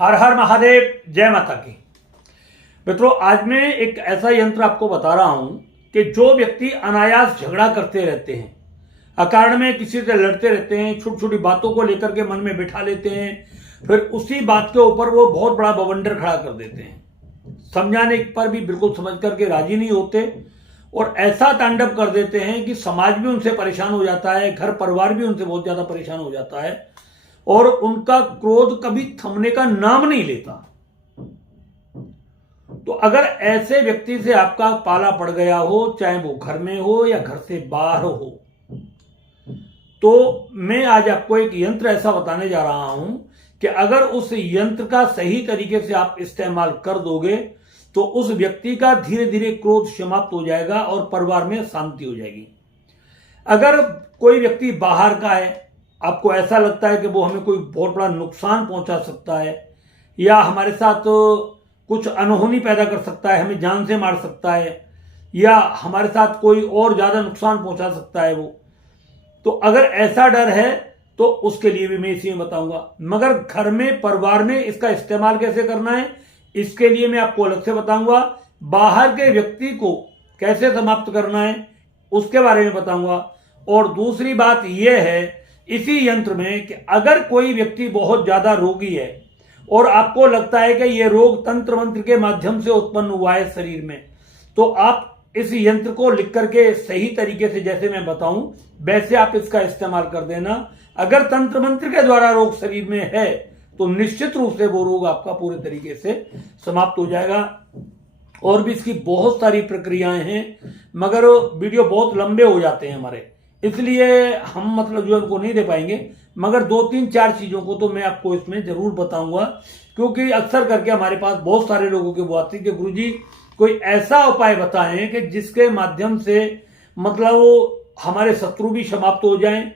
हर हर महादेव, जय माता की। मित्रों, आज मैं एक ऐसा यंत्र आपको बता रहा हूं कि जो व्यक्ति अनायास झगड़ा करते रहते हैं, अकारण में किसी से लड़ते रहते हैं, छोटी छोटी बातों को लेकर के मन में बिठा लेते हैं, फिर उसी बात के ऊपर वो बहुत बड़ा बवंडर खड़ा कर देते हैं, समझाने पर भी बिल्कुल समझ करके राजी नहीं होते और ऐसा तांडव कर देते हैं कि समाज भी उनसे परेशान हो जाता है, घर परिवार भी उनसे बहुत ज्यादा परेशान हो जाता है और उनका क्रोध कभी थमने का नाम नहीं लेता। तो अगर ऐसे व्यक्ति से आपका पाला पड़ गया हो, चाहे वो घर में हो या घर से बाहर हो, तो मैं आज आपको एक यंत्र ऐसा बताने जा रहा हूं कि अगर उस यंत्र का सही तरीके से आप इस्तेमाल कर दोगे तो उस व्यक्ति का धीरे धीरे क्रोध समाप्त हो जाएगा और परिवार में शांति हो जाएगी। अगर कोई व्यक्ति बाहर का है, आपको ऐसा लगता है कि वो हमें कोई बहुत बड़ा नुकसान पहुंचा सकता है या हमारे साथ कुछ अनहोनी पैदा कर सकता है, हमें जान से मार सकता है या हमारे साथ कोई और ज्यादा नुकसान पहुंचा सकता है वो, तो अगर ऐसा डर है तो उसके लिए भी मैं इसी में बताऊंगा। मगर घर में परिवार में इसका इस्तेमाल कैसे करना है, इसके लिए मैं आपको अलग से बताऊंगा। बाहर के व्यक्ति को कैसे समाप्त करना है उसके बारे में बताऊंगा। और दूसरी बात यह है इसी यंत्र में कि अगर कोई व्यक्ति बहुत ज्यादा रोगी है और आपको लगता है कि यह रोग तंत्र मंत्र के माध्यम से उत्पन्न हुआ है शरीर में, तो आप इस यंत्र को लिख करके सही तरीके से जैसे मैं बताऊं वैसे आप इसका इस्तेमाल कर देना। अगर तंत्र मंत्र के द्वारा रोग शरीर में है तो निश्चित रूप से वो रोग आपका पूरे तरीके से समाप्त हो जाएगा। और भी इसकी बहुत सारी प्रक्रियाएं हैं, मगर वीडियो बहुत लंबे हो जाते हैं हमारे, इसलिए हम मतलब जो उनको नहीं दे पाएंगे। मगर 2-3-4 चीजों को तो मैं आपको इसमें जरूर बताऊंगा, क्योंकि अक्सर करके हमारे पास बहुत सारे लोगों की बात थी कि गुरुजी कोई ऐसा उपाय बताएं कि जिसके माध्यम से मतलब हमारे शत्रु भी समाप्त हो जाएं,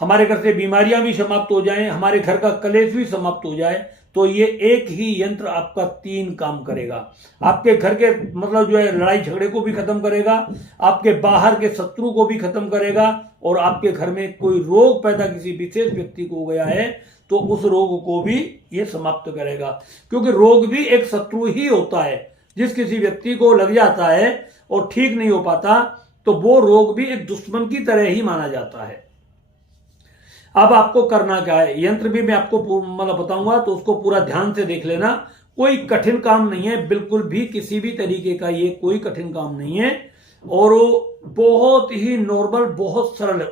हमारे घर से बीमारियां भी समाप्त हो जाएं, हमारे घर का कलेश भी समाप्त हो जाए। तो ये एक ही यंत्र आपका 3 काम करेगा। आपके घर के मतलब जो है लड़ाई झगड़े को भी खत्म करेगा, आपके बाहर के शत्रु को भी खत्म करेगा और आपके घर में कोई रोग पैदा किसी विशेष व्यक्ति को हो गया है तो उस रोग को भी ये समाप्त करेगा। क्योंकि रोग भी एक शत्रु ही होता है, जिस किसी व्यक्ति को लग जाता है और ठीक नहीं हो पाता तो वो रोग भी एक दुश्मन की तरह ही माना जाता है। अब आपको करना क्या है, यंत्र भी मैं आपको मतलब बताऊंगा, तो उसको पूरा ध्यान से देख लेना। कोई कठिन काम नहीं है, बिल्कुल भी किसी भी तरीके का ये कोई कठिन काम नहीं है और बहुत ही नॉर्मल, बहुत सरल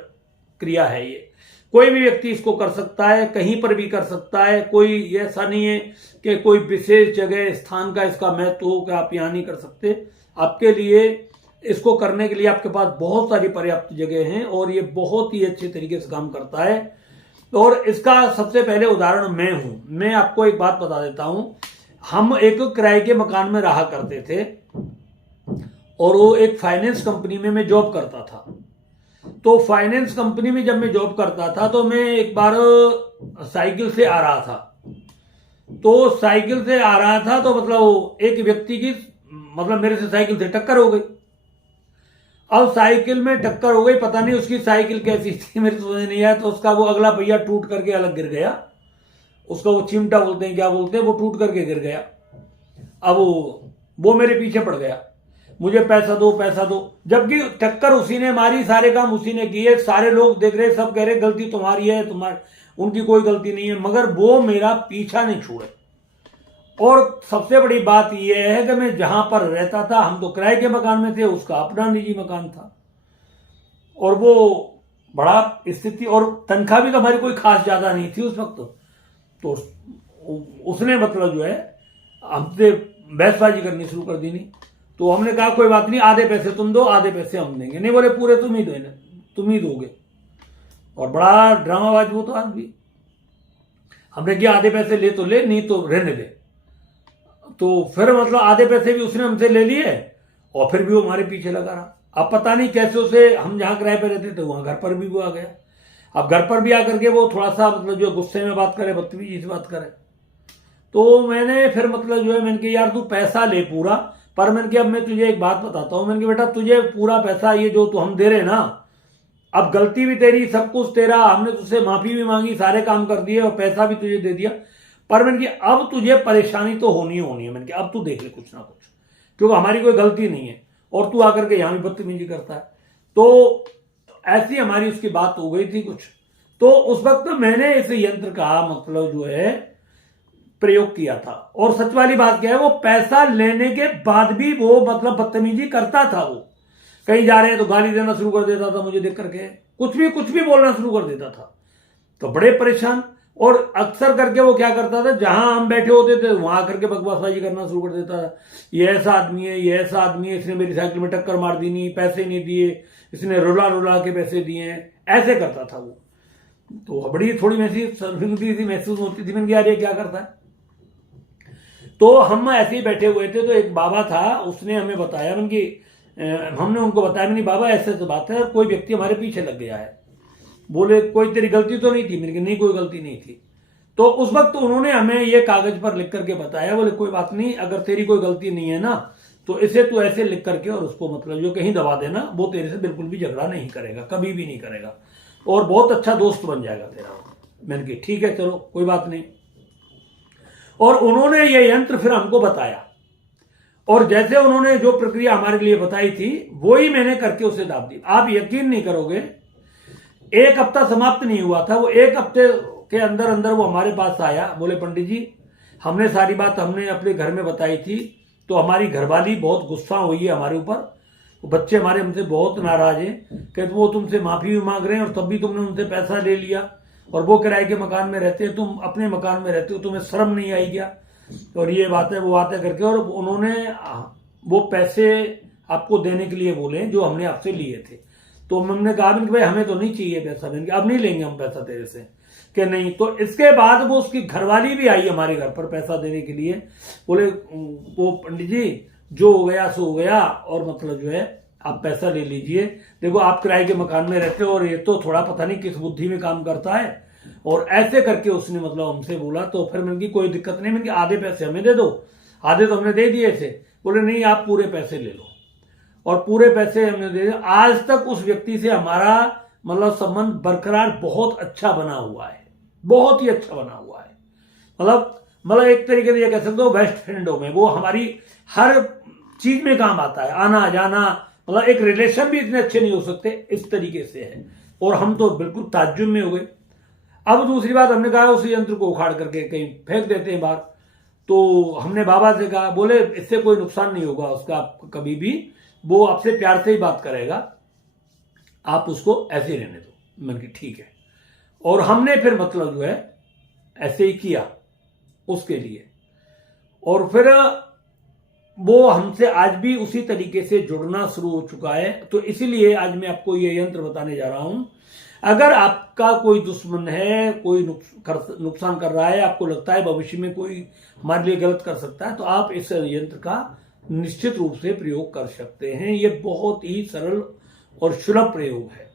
क्रिया है ये। कोई भी व्यक्ति इसको कर सकता है, कहीं पर भी कर सकता है। कोई ऐसा नहीं है कि कोई विशेष जगह स्थान का इसका महत्व हो कि आप यहां नहीं कर सकते। आपके लिए इसको करने के लिए आपके पास बहुत सारी पर्याप्त जगह हैं और ये बहुत ही अच्छे तरीके से काम करता है। और इसका सबसे पहले उदाहरण मैं हूं। मैं आपको एक बात बता देता हूं। हम एक किराए के मकान में रहा करते थे और वो एक फाइनेंस कंपनी में मैं जॉब करता था। तो फाइनेंस कंपनी में जब मैं जॉब करता था तो मैं एक बार साइकिल से आ रहा था। तो साइकिल से आ रहा था तो मतलब एक व्यक्ति की मतलब मेरे से साइकिल से टक्कर हो गई। अब साइकिल में टक्कर हो गई, पता नहीं उसकी साइकिल कैसी थी, मेरे समझ नहीं आया। तो उसका वो अगला पहिया टूट करके अलग गिर गया। उसका वो चिमटा बोलते हैं, क्या बोलते हैं, वो टूट करके गिर गया। अब वो मेरे पीछे पड़ गया, मुझे पैसा दो पैसा दो। जबकि टक्कर उसी ने मारी, सारे काम उसी ने किए, सारे लोग देख रहे, सब कह रहे गलती तुम्हारी है, उनकी कोई गलती नहीं है। मगर वो मेरा पीछा नहीं छोड़े। और सबसे बड़ी बात यह है कि मैं जहां पर रहता था, हम तो किराए के मकान में थे, उसका अपना निजी मकान था और वो बड़ा स्थिति और तनख्वाह भी तो हमारी कोई खास ज्यादा नहीं थी उस वक्त। तो उसने मतलब जो है हमसे बहसबाजी करनी शुरू कर दी। नहीं तो हमने कहा कोई बात नहीं, आधे पैसे तुम दो, आधे पैसे हम देंगे। नहीं बोले पूरे तुम ही दोगे। और बड़ा ड्रामाबाज वो तो आज भी। हमने किया आधे पैसे ले तो ले, नहीं तो रहने दे। तो फिर मतलब आधे पैसे भी उसने हमसे ले लिए और फिर भी वो हमारे पीछे लगा रहा। अब पता नहीं कैसे उसे, हम जहां किराए पे रहते थे वहां घर पर भी वो आ गया। अब घर पर भी आकर के वो थोड़ा सा मतलब जो गुस्से में बात करे, बदतमीजी से बात करे। तो मैंने फिर मतलब जो है मैंने कहा यार तू पैसा ले पूरा, पर मैंने कहा अब मैं तुझे एक बात बताता हूं। मैंने कहा बेटा तुझे पूरा पैसा ये जो तू हम दे रहे ना, अब गलती भी तेरी, सब कुछ तेरा, हमने तुझसे माफी भी मांगी, सारे काम कर दिए और पैसा भी तुझे दे दिया, पर मैंने कि अब तुझे परेशानी तो होनी है, मैंने कि अब तू देख ले कुछ ना कुछ, क्योंकि हमारी कोई गलती नहीं है और तू आकर के यहां भी बदतमीजी करता है। तो ऐसी हमारी उसकी बात हो गई थी कुछ। तो उस वक्त मैंने इस यंत्र का मतलब जो है प्रयोग किया था। और सच वाली बात क्या है, वो पैसा लेने के बाद भी वो मतलब बदतमीजी करता था। वो कहीं जा रहे हैं तो गाली देना शुरू कर देता था मुझे देख करके, कुछ भी बोलना शुरू कर देता था। तो बड़े परेशान। और अक्सर करके वो क्या करता था, जहां हम बैठे होते थे वहां करके बकवासबाजी करना शुरू कर देता था। ये ऐसा आदमी है, ये ऐसा आदमी है, इसने मेरी साइकिल में टक्कर मार दी, नहीं पैसे नहीं दिए, इसने रुला रुला के पैसे दिए हैं, ऐसे करता था वो। तो बड़ी थोड़ी महसूस होती थी, मैंने यार ये क्या करता है। तो हम ऐसे ही बैठे हुए थे, तो एक बाबा था, उसने हमें बताया, हमने उनको बताया, नहीं बाबा ऐसे तो बात है, कोई व्यक्ति हमारे पीछे लग गया है। बोले कोई तेरी गलती तो नहीं थी, मैंने नहीं कोई गलती नहीं थी। तो उस वक्त उन्होंने हमें ये कागज पर लिख करके बताया, बोले कोई बात नहीं, अगर तेरी कोई गलती नहीं है ना तो इसे तू ऐसे लिख करके और उसको मतलब जो कहीं दबा देना, वो तेरे से बिल्कुल भी झगड़ा नहीं करेगा, कभी भी नहीं करेगा, और बहुत अच्छा दोस्त बन जाएगा तेरा। मैंने कहा ठीक है चलो कोई बात नहीं। और उन्होंने ये यंत्र फिर हमको बताया, और जैसे उन्होंने जो प्रक्रिया हमारे लिए बताई थी वो ही मैंने करके उसे दाब दी। आप यकीन नहीं करोगे, एक हफ्ता समाप्त नहीं हुआ था, वो एक हफ्ते के अंदर अंदर वो हमारे पास आया। बोले पंडित जी, हमने सारी बात हमने अपने घर में बताई थी, तो हमारी घरवाली बहुत गुस्सा हुई है हमारे ऊपर, बच्चे हमारे हमसे बहुत नाराज हैं कि वो तुमसे माफी भी मांग रहे हैं और तब भी तुमने उनसे पैसा ले लिया, और वो किराए के मकान में रहते हैं, तुम अपने मकान में रहते हो, तुम्हें शर्म नहीं आई क्या, और ये बातें वो बातें करके। और उन्होंने वो पैसे आपको देने के लिए बोले जो हमने आपसे लिए थे। तो हमने कहा कि भाई हमें तो नहीं चाहिए पैसा, मैंने अब नहीं लेंगे हम पैसा तेरे से, कि नहीं। तो इसके बाद वो उसकी घरवाली भी आई हमारे घर पर पैसा देने के लिए। बोले वो पंडित जी जो हो गया सो हो गया, और मतलब जो है आप पैसा ले लीजिए, देखो आप किराए के मकान में रहते हो और ये तो थोड़ा पता नहीं किस बुद्धि में काम करता है, और ऐसे करके उसने मतलब हमसे बोला। तो फिर मैंने की कोई दिक्कत नहीं, मैंने आधे पैसे हमें दे दो, आधे तो हमने दे दिए थे। बोले नहीं आप पूरे पैसे ले लो, और पूरे पैसे हमने दे दिए। आज तक उस व्यक्ति से हमारा मतलब संबंध बरकरार बहुत अच्छा बना हुआ है, बहुत ही अच्छा बना हुआ है। मतलब एक तरीके से ये कह सकते हो बेस्ट फ्रेंड हो में, वो हमारी हर चीज में काम आता है, आना जाना, मतलब एक रिलेशन भी इतने अच्छे नहीं हो सकते इस तरीके से है। और हम तो बिल्कुल ताज्जुब में हो गए। अब दूसरी बात, हमने कहा उस यंत्र को उखाड़ करके कहीं फेंक देते हैं बाहर। तो हमने बाबा से कहा, बोले इससे कोई नुकसान नहीं होगा उसका, कभी भी वो आपसे प्यार से ही बात करेगा, आप उसको ऐसे ही रहने दो। मैंने कहा ठीक है। और हमने फिर मतलब जो है ऐसे ही किया उसके लिए, और फिर वो हमसे आज भी उसी तरीके से जुड़ना शुरू हो चुका है। तो इसीलिए आज मैं आपको ये यंत्र बताने जा रहा हूं। अगर आपका कोई दुश्मन है, कोई नुकसान कर रहा है, आपको लगता है भविष्य में कोई हमारे लिए गलत कर सकता है, तो आप इस यंत्र का निश्चित रूप से प्रयोग कर सकते हैं। ये बहुत ही सरल और सुलभ प्रयोग है।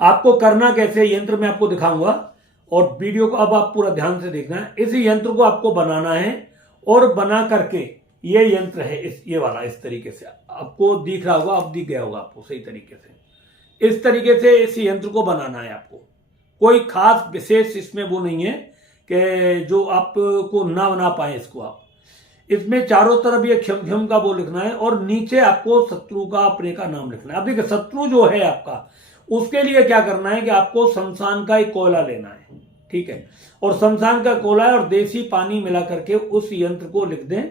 आपको करना कैसे, यंत्र में आपको दिखाऊंगा, और वीडियो को अब आप पूरा ध्यान से देखना है। इस यंत्र को आपको बनाना है, और बना करके ये यंत्र है ये वाला, इस तरीके से आपको दिख रहा होगा, अब दिख गया होगा आपको सही तरीके से। इस तरीके से इस यंत्र को बनाना है आपको। कोई खास विशेष इसमें वो नहीं है कि जो आपको ना बना पाए इसको आप। इसमें चारों तरफ ये क्षम क्षम का वो लिखना है, और नीचे आपको शत्रु का अपने का नाम लिखना है। अब देखिए शत्रु जो है आपका, उसके लिए क्या करना है कि आपको शमशान का एक कोयला लेना है, ठीक है, और शमशान का कोयला और देसी पानी मिला करके उस यंत्र को लिख दें,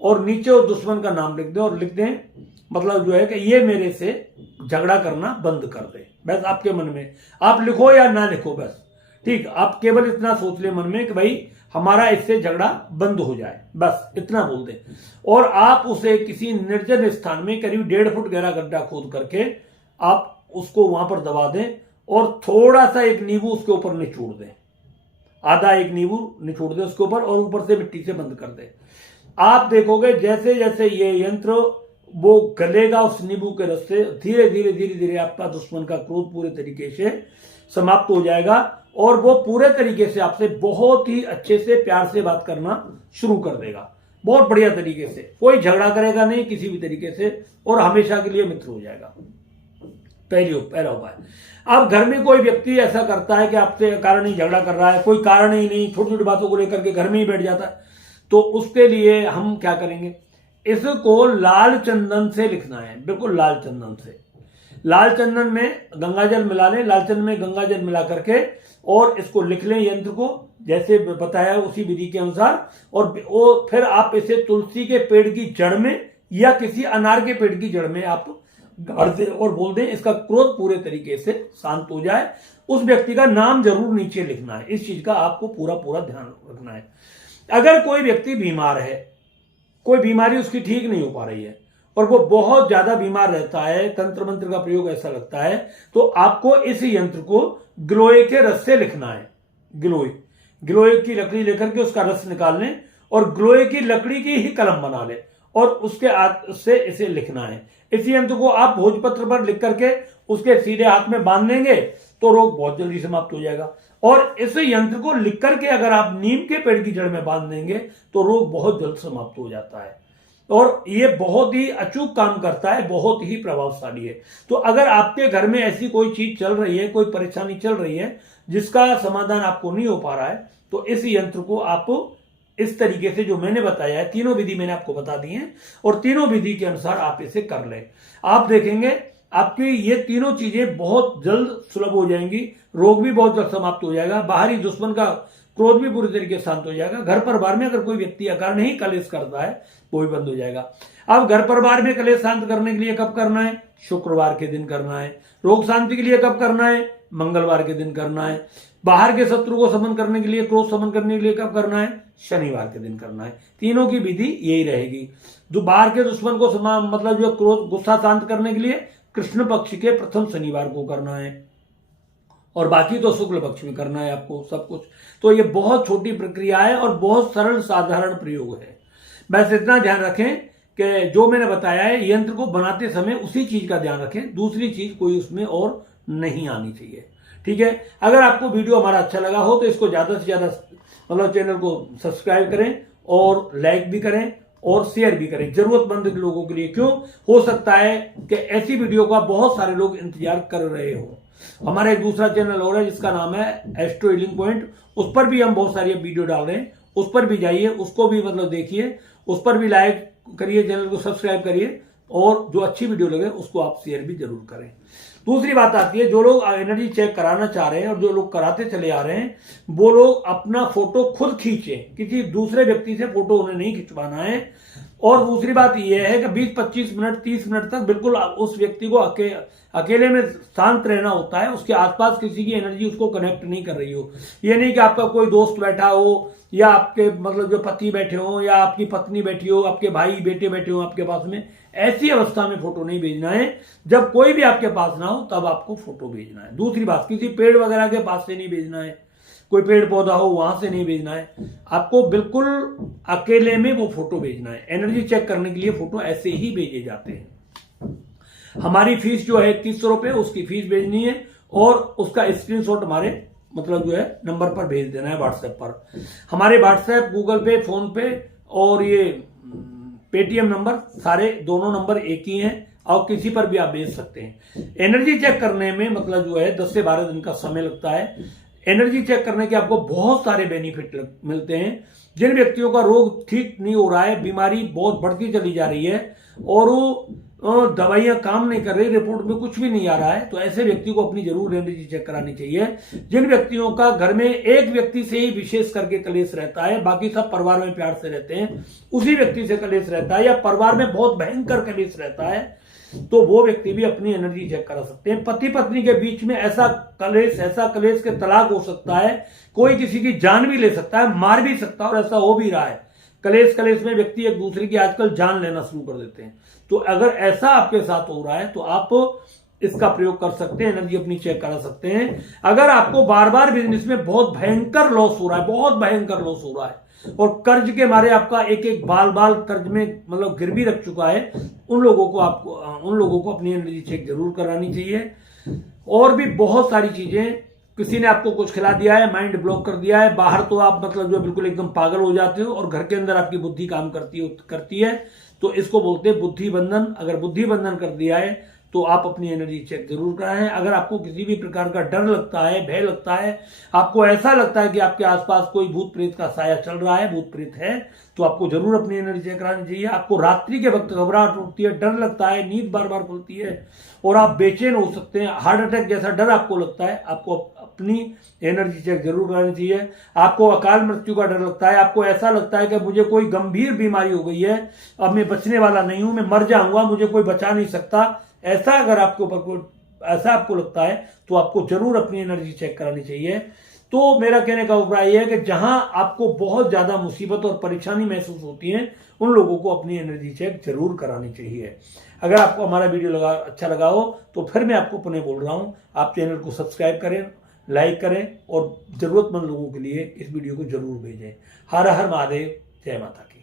और नीचे उस दुश्मन का नाम लिख दें, और लिख दें मतलब जो है कि ये मेरे से झगड़ा करना बंद कर दे। बस आपके मन में आप लिखो या ना लिखो, बस ठीक, आप केवल इतना सोच ले मन में कि भाई हमारा इससे झगड़ा बंद हो जाए, बस इतना बोल दें। और आप उसे किसी निर्जन स्थान में करीब 1.5 फुट गहरा गड्ढा खोद करके आप उसको वहां पर दबा दें, और थोड़ा सा एक नींबू उसके ऊपर निचोड़ दें, आधा एक नींबू निचोड़ दें उसके ऊपर, और ऊपर से मिट्टी से बंद कर दें। आप देखोगे जैसे जैसे ये यंत्र वो गलेगा उस नींबू के रस से, धीरे धीरे धीरे धीरे आपका दुश्मन का क्रोध पूरे तरीके से समाप्त हो जाएगा, और वो पूरे तरीके से आपसे बहुत ही अच्छे से प्यार से बात करना शुरू कर देगा, बहुत बढ़िया तरीके से। कोई झगड़ा करेगा नहीं किसी भी तरीके से, और हमेशा के लिए मित्र हो जाएगा। पहला उपाय। अब घर में कोई व्यक्ति ऐसा करता है कि आपसे कारण ही झगड़ा कर रहा है, कोई कारण ही नहीं, छोटी छोटी बातों को लेकर के घर में ही बैठ जाता है, तो उसके लिए हम क्या करेंगे, इसको लाल चंदन से लिखना है, बिल्कुल लाल चंदन से। लाल चंदन में गंगाजल मिला लें, लाल चंदन में गंगाजल मिला करके और इसको लिख लें यंत्र को, जैसे बताया उसी विधि के अनुसार। और फिर आप इसे तुलसी के पेड़ की जड़ में या किसी अनार के पेड़ की जड़ में आप गाड़ दें और बोल दें इसका क्रोध पूरे तरीके से शांत हो जाए। उस व्यक्ति का नाम जरूर नीचे लिखना है, इस चीज का आपको पूरा पूरा ध्यान रखना है। अगर कोई व्यक्ति बीमार है, कोई बीमारी उसकी ठीक नहीं हो पा रही है और वो बहुत ज्यादा बीमार रहता है, तंत्र मंत्र का प्रयोग ऐसा लगता है, तो आपको इस यंत्र को गिलोय के रस से लिखना है। गिलोय की लकड़ी लेकर के उसका रस निकाल लें और गिलोय की लकड़ी की ही कलम बना लें और उसके हाथ से इसे लिखना है। इस यंत्र को आप भोजपत्र पर लिख करके उसके सीधे हाथ में बांध देंगे तो रोग बहुत जल्दी समाप्त हो जाएगा। और इस यंत्र को लिख करके अगर आप नीम के पेड़ की जड़ में बांध देंगे तो रोग बहुत जल्द समाप्त हो जाता है और ये बहुत ही अचूक काम करता है, बहुत ही प्रभावशाली है। तो अगर आपके घर में ऐसी कोई चीज चल रही है, कोई परेशानी चल रही है जिसका समाधान आपको नहीं हो पा रहा है, तो इस यंत्र को आप इस तरीके से जो मैंने बताया है, तीनों विधि मैंने आपको बता दी हैं और तीनों विधि के अनुसार आप इसे कर लें। आप देखेंगे आपकी ये तीनों चीजें बहुत जल्द सुलभ हो जाएंगी, रोग भी बहुत जल्द समाप्त हो जाएगा, बाहरी दुश्मन का क्रोध भी पूरी तरीके से शांत हो जाएगा। घर परिवार में अगर कोई व्यक्ति अकारण ही कलेश करता है वो भी बंद हो जाएगा। अब घर परिवार में कलेश शांत करने के लिए कब करना है? शुक्रवार के दिन करना है। रोग शांति के लिए कब करना है? मंगलवार के दिन करना है। बाहर के शत्रु को समन करने के लिए, क्रोध समन करने के लिए कब करना है? शनिवार के दिन करना है। तीनों की विधि यही रहेगी। जो बाहर के दुश्मन को मतलब जो क्रोध गुस्सा शांत करने के लिए कृष्ण पक्ष के प्रथम शनिवार को करना है और बाकी तो शुक्ल पक्ष में करना है आपको सब कुछ। तो ये बहुत छोटी प्रक्रिया है और बहुत सरल साधारण प्रयोग है। बस इतना ध्यान रखें कि जो मैंने बताया है यंत्र को बनाते समय उसी चीज का ध्यान रखें, दूसरी चीज कोई उसमें और नहीं आनी चाहिए। ठीक है, अगर आपको वीडियो हमारा अच्छा लगा हो तो इसको ज्यादा से ज्यादा मतलब चैनल को सब्सक्राइब करें और लाइक भी करें और शेयर भी करें जरूरतमंद लोगों के लिए। क्यों, हो सकता है कि ऐसी वीडियो का बहुत सारे लोग इंतजार कर रहे हो। हमारा एक दूसरा चैनल और है जिसका नाम है एस्ट्रो हीलिंग पॉइंट, उस पर भी हम बहुत सारी वीडियो डाल रहे हैं, उस पर भी जाइए, उसको भी मतलब देखिए, उस पर भी लाइक करिए, चैनल को सब्सक्राइब करिए और जो अच्छी वीडियो लगे उसको आप शेयर भी जरूर करें। दूसरी बात आती है, जो लोग एनर्जी चेक कराना चाह रहे हैं और जो लोग कराते चले आ रहे हैं वो लोग अपना फोटो खुद खींचे, किसी दूसरे व्यक्ति से फोटो उन्हें नहीं खिंचवाना है। और दूसरी बात यह है कि 20-25 मिनट 30 मिनट तक बिल्कुल उस व्यक्ति को अकेले में शांत रहना होता है, उसके आसपास किसी की एनर्जी उसको कनेक्ट नहीं कर रही हो। ये नहीं कि आपका कोई दोस्त बैठा हो या आपके मतलब जो पति बैठे हो या आपकी पत्नी बैठी हो, आपके भाई बेटे बैठे हो आपके पास में, ऐसी अवस्था में फोटो नहीं भेजना है। जब कोई भी आपके पास ना हो तब आपको फोटो भेजना है। दूसरी बात, किसी पेड़ वगैरह के पास से नहीं भेजना है, कोई पेड़ पौधा हो वहां से नहीं भेजना है, आपको बिल्कुल अकेले में वो फोटो भेजना है। एनर्जी चेक करने के लिए फोटो ऐसे ही भेजे जाते हैं। हमारी फीस जो है 2100 रुपए, उसकी फीस भेजनी है और उसका स्क्रीनशॉट हमारे मतलब जो है नंबर पर भेज देना है व्हाट्सएप पर। हमारे व्हाट्सएप, गूगल पे, फोन पे और ये पेटीएम नंबर, सारे दोनों नंबर एक ही हैं और किसी पर भी आप भेज सकते हैं। एनर्जी चेक करने में मतलब जो है 10 से 12 दिन का समय लगता है। एनर्जी चेक करने के आपको बहुत सारे बेनिफिट मिलते हैं। जिन व्यक्तियों का रोग ठीक नहीं हो रहा है, बीमारी बहुत बढ़ती चली जा रही है और वो दवाइयां काम नहीं कर रही, रिपोर्ट में कुछ भी नहीं आ रहा है, तो ऐसे व्यक्ति को अपनी जरूर एनर्जी चेक करानी चाहिए। जिन व्यक्तियों का घर में एक व्यक्ति से ही विशेष करके कलेश रहता है, बाकी सब परिवार में प्यार से रहते हैं, उसी व्यक्ति से कलेश रहता है या परिवार में बहुत भयंकर कलेश रहता है, तो वो व्यक्ति भी अपनी एनर्जी चेक करा सकते हैं। पति पत्नी के बीच में ऐसा कलेश के तलाक हो सकता है, कोई किसी की जान भी ले सकता है, मार भी सकता है और ऐसा हो भी रहा है। कलेश में व्यक्ति एक दूसरे की आजकल जान लेना शुरू कर देते हैं। तो अगर ऐसा आपके साथ हो रहा है तो आप इसका प्रयोग कर सकते हैं, एनर्जी अपनी चेक करा सकते हैं। अगर आपको बार बार बिजनेस में बहुत भयंकर लॉस हो रहा है, बहुत भयंकर लॉस हो रहा है और कर्ज के मारे आपका एक एक बाल कर्ज में मतलब गिरवी रख चुका है, उन लोगों को अपनी एनर्जी चेक जरूर करानी चाहिए। और भी बहुत सारी चीजें, किसी ने आपको कुछ खिला दिया है, माइंड ब्लॉक कर दिया है, बाहर तो आप मतलब जो बिल्कुल एकदम पागल हो जाते हो और घर के अंदर आपकी बुद्धि काम करती है, तो इसको बोलते हैं बुद्धि बंधन। अगर बुद्धि बंधन कर दिया है तो आप अपनी एनर्जी चेक जरूर कराएं। अगर आपको किसी भी प्रकार का डर लगता है, भय लगता है, आपको ऐसा लगता है कि आपके आसपास कोई भूत प्रेत का साया चल रहा है, भूत प्रेत है, तो आपको जरूर अपनी एनर्जी चेक करानी चाहिए। आपको रात्रि के वक्त घबराहट होती है, डर लगता है, नींद बार बार खुलती है और आप बेचैन हो सकते हैं, हार्ट अटैक जैसा डर आपको लगता है, आपको अपनी एनर्जी चेक जरूर करानी चाहिए। आपको अकाल मृत्यु का डर लगता है, आपको ऐसा लगता है कि मुझे कोई गंभीर बीमारी हो गई है, अब मैं बचने वाला नहीं हूं, मैं मर जाऊंगा, मुझे कोई बचा नहीं सकता, ऐसा अगर आपके ऊपर कोई ऐसा आपको लगता है तो आपको जरूर अपनी एनर्जी चेक करानी चाहिए। तो मेरा कहने का अभिप्राय यह है कि जहां आपको बहुत ज्यादा मुसीबत और परेशानी महसूस होती है, उन लोगों को अपनी एनर्जी चेक जरूर करानी चाहिए। अगर आपको हमारा वीडियो अच्छा लगा हो तो फिर मैं आपको पुनः बोल रहा हूं, आप चैनल को सब्सक्राइब करें, लाइक करें और जरूरतमंद लोगों के लिए इस वीडियो को जरूर भेजें। हर हर महादेव, जय माता की।